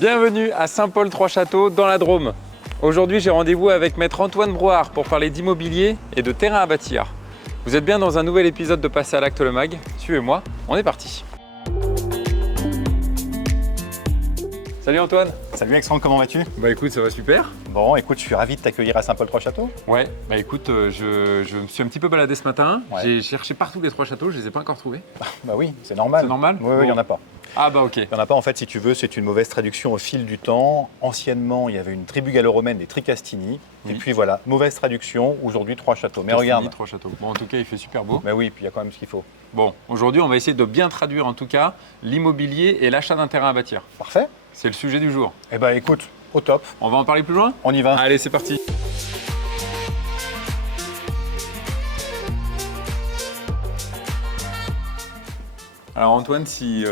Bienvenue à Saint-Paul-Trois-Châteaux dans la Drôme. Aujourd'hui, j'ai rendez-vous avec maître Antoine Brouard pour parler d'immobilier et de terrain à bâtir. Vous êtes bien dans un nouvel épisode de Passer à l'acte le mag. Suivez-moi, on est parti. Salut Antoine. Salut Alexandre, comment vas-tu? Bah écoute, ça va super. Bon, écoute, je suis ravi de t'accueillir à Saint-Paul-Trois-Châteaux. Ouais, bah écoute, je me suis un petit peu baladé ce matin. Ouais. J'ai cherché partout les trois châteaux, je les ai pas encore trouvés. Bah oui, c'est normal. C'est normal? Oui, il n'y en a pas. Ah bah ok. Il n'y en a pas, en fait, si tu veux, c'est une mauvaise traduction au fil du temps. Anciennement, il y avait une tribu gallo-romaine, les Tricastini. Oui. Et puis voilà, mauvaise traduction, aujourd'hui trois châteaux. Mais Castigny, regarde. trois châteaux. Bon, en tout cas, il fait super beau. Mais oui, puis il y a quand même ce qu'il faut. Bon, aujourd'hui, on va essayer de bien traduire en tout cas l'immobilier et l'achat d'un terrain à bâtir. Parfait. C'est le sujet du jour. Eh ben écoute, au top, On va en parler plus loin? on y va. Allez, c'est parti. Alors Antoine, si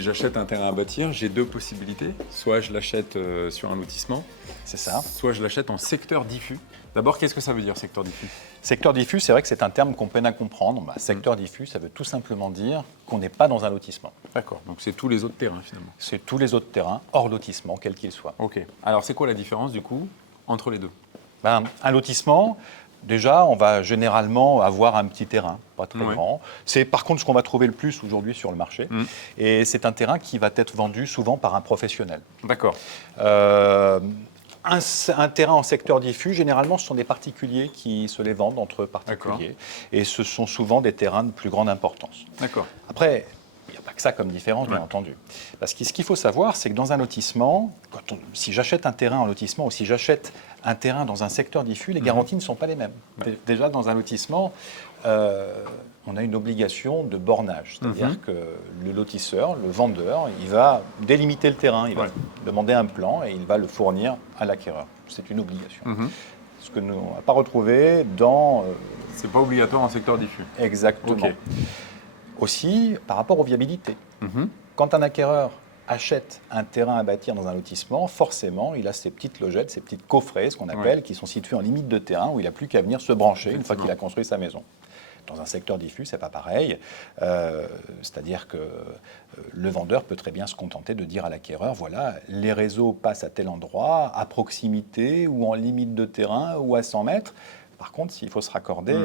j'achète un terrain à bâtir, j'ai deux possibilités. Soit je l'achète sur un lotissement, C'est ça. soit je l'achète en secteur diffus. D'abord, qu'est-ce que ça veut dire, secteur diffus? Secteur diffus, c'est vrai que c'est un terme qu'on peine à comprendre. Bah, secteur diffus, ça veut tout simplement dire qu'on n'est pas dans un lotissement. D'accord, donc c'est tous les autres terrains finalement. C'est tous les autres terrains, hors lotissement, quels qu'ils soient. Ok. Alors c'est quoi la différence du coup entre les deux? Ben, un lotissement, déjà, on va généralement avoir un petit terrain, pas très Ouais. grand. C'est par contre ce qu'on va trouver le plus aujourd'hui sur le marché. Et c'est un terrain qui va être vendu souvent par un professionnel. D'accord. Un terrain en secteur diffus, généralement, ce sont des particuliers qui se les vendent entre particuliers. D'accord. Et ce sont souvent des terrains de plus grande importance. D'accord. Après, il n'y a pas que ça comme différence, bien Ouais. entendu. Parce que ce qu'il faut savoir, c'est que dans un lotissement, si j'achète un terrain en lotissement ou si j'achète un terrain dans un secteur diffus, les garanties ne sont pas les mêmes. Ouais. Déjà, dans un lotissement, on a une obligation de bornage. C'est-à-dire que le lotisseur, le vendeur, il va délimiter le terrain, il va Ouais. demander un plan et il va le fournir à l'acquéreur. C'est une obligation. Mhm. Ce que nous, on n'a pas retrouvé dans... C'est pas obligatoire en secteur diffus. exactement. Ok. Aussi, par rapport aux viabilités. Mhm. Quand un acquéreur achète un terrain à bâtir dans un lotissement, forcément, il a ses petites logettes, ses petites coffrets, ce qu'on appelle, qui sont situés en limite de terrain, où il n'a plus qu'à venir se brancher une fois qu'il a construit sa maison. Dans un secteur diffus, c'est pas pareil. C'est-à-dire que le vendeur peut très bien se contenter de dire à l'acquéreur, voilà, les réseaux passent à tel endroit, à proximité, ou en limite de terrain, ou à 100 mètres. Par contre, s'il faut se raccorder,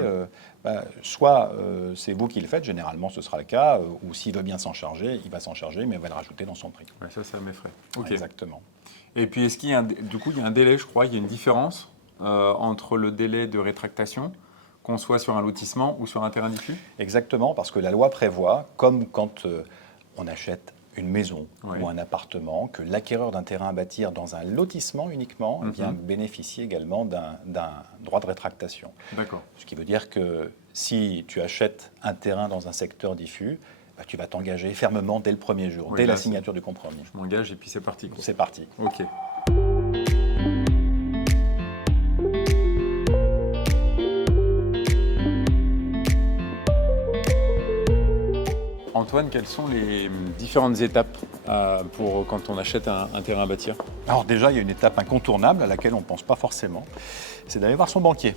soit c'est vous qui le faites, généralement ce sera le cas, ou s'il veut bien s'en charger, il va s'en charger, mais il va le rajouter dans son prix. Ouais, ça m'effraie. Ok. Exactement. Et puis, est-ce qu'il y a du coup, il y a un délai, je crois, il y a une différence entre le délai de rétractation, qu'on soit sur un lotissement ou sur un terrain diffus? Exactement, parce que la loi prévoit, comme quand on achète une maison Ouais. ou un appartement, que l'acquéreur d'un terrain à bâtir dans un lotissement uniquement vient bénéficier également d'un droit de rétractation. D'accord. Ce qui veut dire que si tu achètes un terrain dans un secteur diffus, bah, tu vas t'engager fermement dès le premier jour, Oui, dès là, la signature du compromis. Je m'engage et puis c'est parti, quoi. C'est parti. Ok. Antoine, quelles sont les différentes étapes pour quand on achète un terrain à bâtir? Alors déjà, il y a une étape incontournable à laquelle on ne pense pas forcément, c'est d'aller voir son banquier.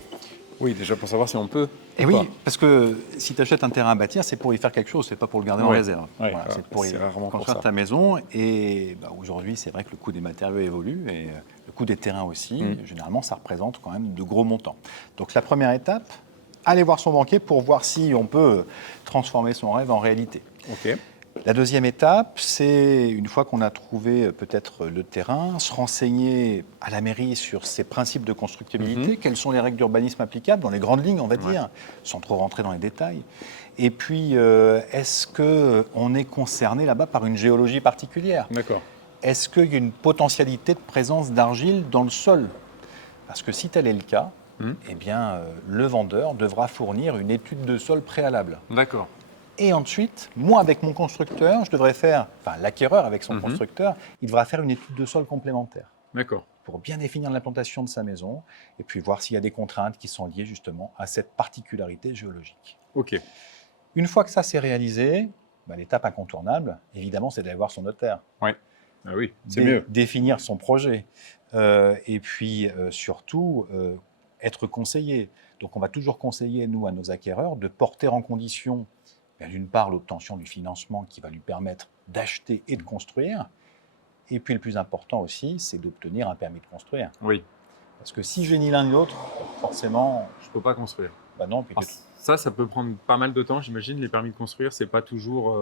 Oui, déjà pour savoir si on peut. Et ou oui, pas. parce que si tu achètes un terrain à bâtir, c'est pour y faire quelque chose, c'est pas pour le garder en Ouais. réserve. Ouais, Voilà, c'est pour y c'est rarement pour construire ça. ta maison. Et bah, aujourd'hui, c'est vrai que le coût des matériaux évolue et le coût des terrains aussi. Généralement, ça représente quand même de gros montants. Donc la première étape, aller voir son banquier pour voir si on peut transformer son rêve en réalité. Ok. La deuxième étape, c'est une fois qu'on a trouvé peut-être le terrain, se renseigner à la mairie sur ses principes de constructibilité, quelles sont les règles d'urbanisme applicables, dans les grandes lignes, on va dire, sans trop rentrer dans les détails. Et puis, est-ce qu'on est concerné là-bas par une géologie particulière? D'accord. Est-ce qu'il y a une potentialité de présence d'argile dans le sol? Parce que si tel est le cas, eh bien, le vendeur devra fournir une étude de sol préalable. D'accord. Et ensuite, moi, avec mon constructeur, je devrais faire, enfin l'acquéreur avec son constructeur, il devra faire une étude de sol complémentaire D'accord. pour bien définir l'implantation de sa maison et puis voir s'il y a des contraintes qui sont liées justement à cette particularité géologique. Ok. Une fois que ça c'est réalisé, bah, l'étape incontournable, évidemment, c'est d'aller voir son notaire. Ouais. Ah oui, c'est mieux. Définir son projet et puis surtout être conseillé. Donc on va toujours conseiller, nous, à nos acquéreurs, de porter en condition d'une part l'obtention du financement qui va lui permettre d'acheter et de construire, Et puis le plus important aussi, c'est d'obtenir un permis de construire. Oui. Parce que si j'ai ni l'un ni l'autre, forcément, Je ne peux pas construire. bah non. Puis Ça peut prendre pas mal de temps, j'imagine. Les permis de construire, c'est pas toujours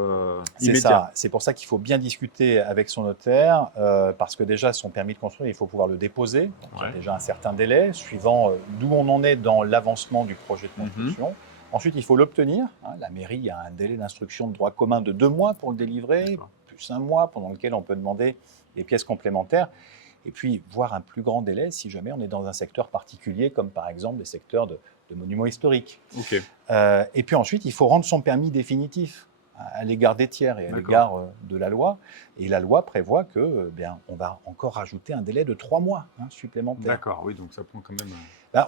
c'est immédiat. ça. C'est pour ça qu'il faut bien discuter avec son notaire, parce que déjà, son permis de construire, il faut pouvoir le déposer. Donc, il y a Ouais. déjà un certain délai, suivant d'où on en est dans l'avancement du projet de construction. Ensuite, il faut l'obtenir. La mairie a un délai d'instruction de droit commun de 2 mois pour le délivrer, D'accord. plus 1 mois pendant lequel on peut demander des pièces complémentaires. Et puis, voir un plus grand délai si jamais on est dans un secteur particulier, comme par exemple des secteurs de monuments historiques. Ok. Et puis ensuite, il faut rendre son permis définitif à l'égard des tiers et à D'accord. l'égard de la loi. Et la loi prévoit que, on va encore rajouter un délai de 3 mois supplémentaire. D'accord, oui, donc ça prend quand même.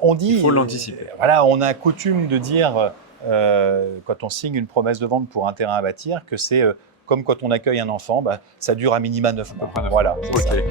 On dit, Il faut l'anticiper. Voilà, on a coutume de dire, quand on signe une promesse de vente pour un terrain à bâtir, que c'est comme quand on accueille un enfant, ça dure à minima 9 mois. Voilà, c'est ça. Ok.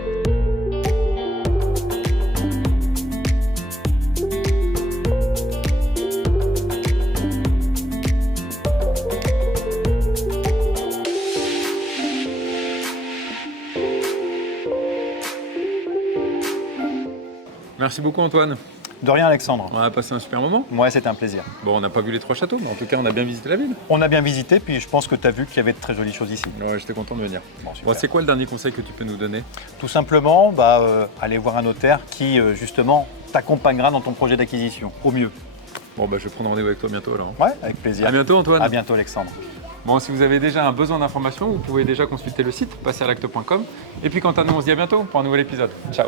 Merci beaucoup Antoine. De rien, Alexandre. On a passé un super moment. Moi, c'était un plaisir. Bon, on n'a pas vu les 3 châteaux, mais en tout cas, on a bien visité la ville. On a bien visité, puis je pense que tu as vu qu'il y avait de très jolies choses ici. Ouais, j'étais content de venir. Bon, super. Bon, c'est quoi le dernier conseil que tu peux nous donner? Tout simplement, aller voir un notaire qui, justement, t'accompagnera dans ton projet d'acquisition, au mieux. Bon, je vais prendre rendez-vous avec toi bientôt alors. Ouais, avec plaisir. À bientôt Antoine. À bientôt, Alexandre. Bon, si vous avez déjà un besoin d'information, vous pouvez déjà consulter le site passerlacte.com. Et puis quant à nous, on se dit à bientôt pour un nouvel épisode. Ciao.